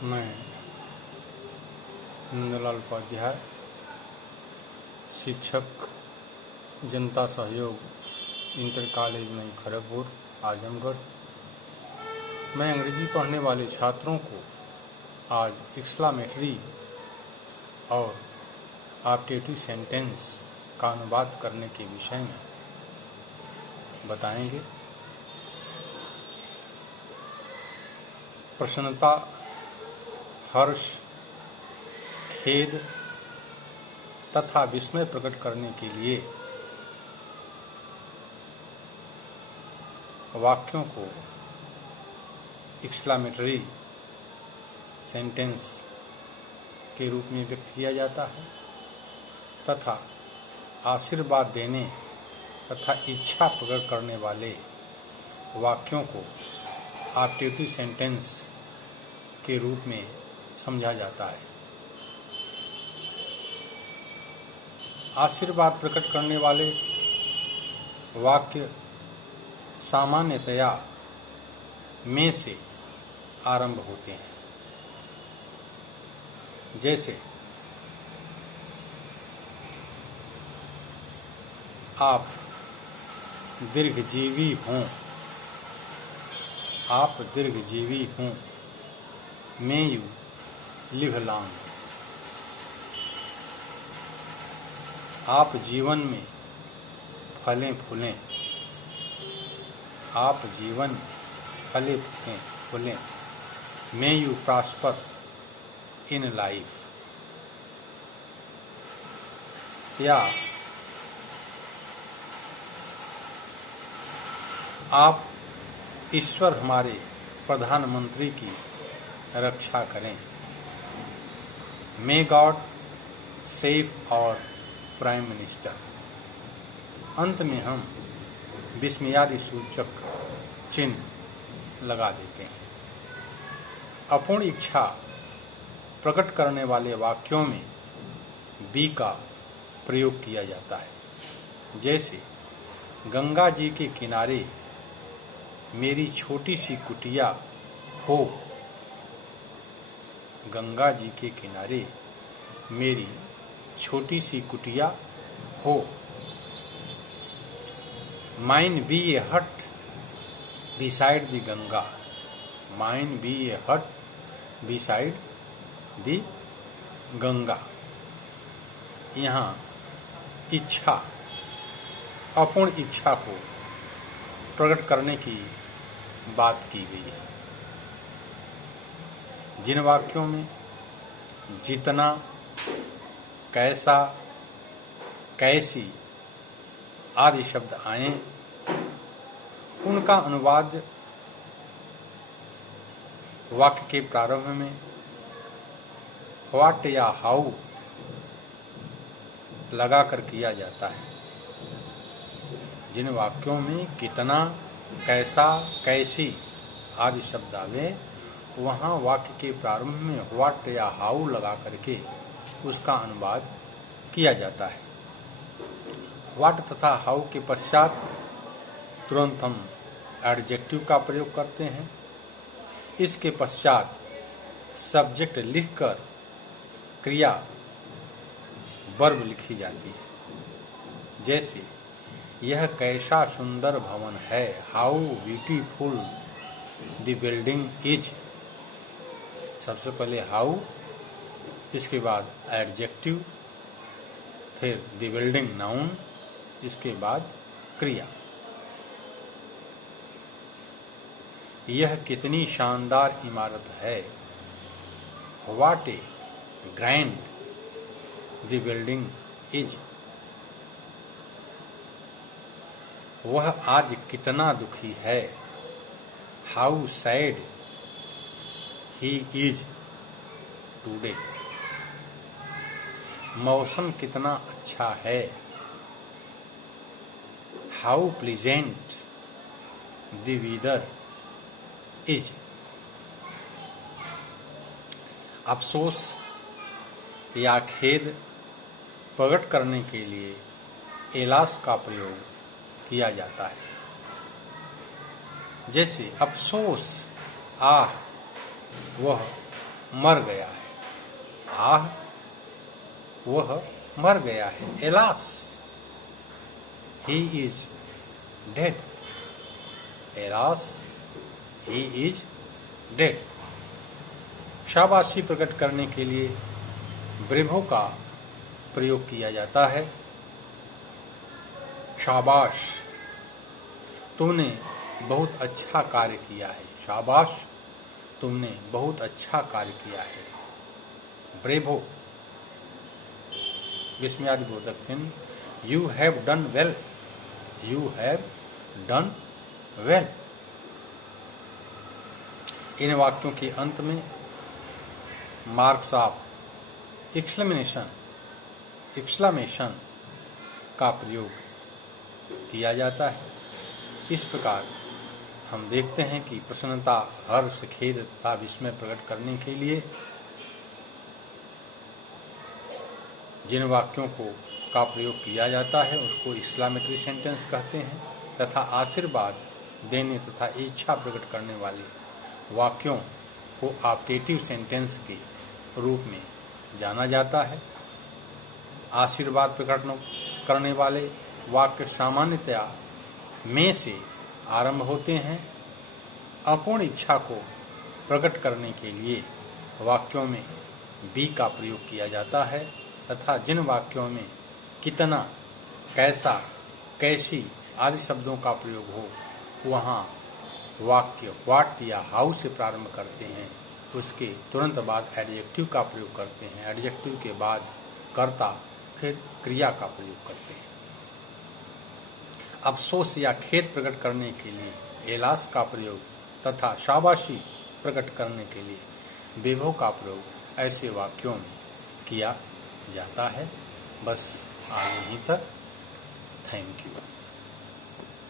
मैं नंदलाल उपाध्याय, शिक्षक, जनता सहयोग इंटर कॉलेज में खड़गपुर, आजमगढ़। मैं अंग्रेजी पढ़ने वाले छात्रों को आज एक्सक्लेमेटरी और ऑप्टेटिव सेंटेंस का अनुवाद करने के विषय में बताएंगे। प्रसन्नता, हर्ष, खेद तथा विस्मय प्रकट करने के लिए वाक्यों को एक्सक्लेमेटरी सेंटेंस के रूप में व्यक्त किया जाता है तथा आशीर्वाद देने तथा इच्छा प्रकट करने वाले वाक्यों को ऑप्टेटिव सेंटेंस के रूप में समझा जाता है। आशीर्वाद प्रकट करने वाले वाक्य सामान्यतया में से आरंभ होते हैं, जैसे आप दीर्घजीवी हों, आप दीर्घजीवी हों। May you live long। आप जीवन में फलें फूलें, आप जीवन फले फूलें। May you prosper in life। या आप ईश्वर हमारे प्रधानमंत्री की रक्षा करें। May God save our prime minister. अंत में हम विस्मयादि सूचक चिन्ह लगा देते हैं। अपूर्ण इच्छा प्रकट करने वाले वाक्यों में बी का प्रयोग किया जाता है, जैसे गंगा जी के किनारे मेरी छोटी सी कुटिया हो। गंगा जी के किनारे मेरी छोटी सी कुटिया हो। Mine be a hut beside the Ganga. Mine be a hut beside the Ganga. यहाँ इच्छा, अपूर्ण इच्छा को प्रकट करने की बात की गई है। जिन वाक्यों में जितना, कैसा, कैसी आदि शब्द आए, उनका अनुवाद वाक्य के प्रारंभ में व्हाट या हाउ लगाकर किया जाता है। जिन वाक्यों में कितना, कैसा, कैसी आदि शब्द आवे, वहाँ वाक्य के प्रारंभ में व्हाट या हाउ लगा करके उसका अनुवाद किया जाता है। व्हाट तथा हाउ के पश्चात तुरंत हम एडजेक्टिव का प्रयोग करते हैं। इसके पश्चात सब्जेक्ट लिखकर क्रिया वर्ब लिखी जाती है, जैसे यह कैसा सुंदर भवन है। How beautiful the building is. सबसे पहले हाउ, इसके बाद एडजेक्टिव, फिर द बिल्डिंग नाउन, इसके बाद क्रिया। यह कितनी शानदार इमारत है। What a grand the building is. वह आज कितना दुखी है। How sad he is today. मौसम कितना अच्छा है। How pleasant the weather is. अफसोस या खेद प्रकट करने के लिए एलास का प्रयोग किया जाता है, जैसे अफसोस, आह, वह मर गया है। आह, वह मर गया है। Alas, he is dead. Alas, he is dead. शाबाशी प्रकट करने के लिए ब्रेवो का प्रयोग किया जाता है। शाबाश, तुमने बहुत अच्छा कार्य किया है। शाबाश, तुमने बहुत अच्छा कार्य किया है। ब्रेवो, विस्मयादिबोधक चिन्ह। You have done well. You have done well. इन वाक्यों के अंत में मार्क्स ऑफ एक्सक्लेमेशन का प्रयोग किया जाता है। इस प्रकार हम देखते हैं कि प्रसन्नता, हर्ष, खेद तथा विस्मय प्रकट करने के लिए जिन वाक्यों का प्रयोग किया जाता है उसको एक्सक्लेमेटरी सेंटेंस कहते हैं, तथा आशीर्वाद देने तथा इच्छा प्रकट करने वाले वाक्यों को ऑप्टेटिव सेंटेंस के रूप में जाना जाता है। आशीर्वाद प्रकट करने वाले वाक्य सामान्यतया में से आरंभ होते हैं। अपूर्ण इच्छा को प्रकट करने के लिए वाक्यों में बी का प्रयोग किया जाता है, तथा जिन वाक्यों में कितना, कैसा, कैसी आदि शब्दों का प्रयोग हो वहाँ वाक्य व्हाट या हाउ से प्रारंभ करते हैं, उसके तुरंत बाद एडजेक्टिव का प्रयोग करते हैं। एडजेक्टिव के बाद कर्ता, फिर क्रिया का प्रयोग करते हैं। अफसोस या खेद प्रकट करने के लिए एलास का प्रयोग तथा शाबाशी प्रकट करने के लिए ब्रेवो का प्रयोग ऐसे वाक्यों में किया जाता है। बस आज यहीं तक। Thank you.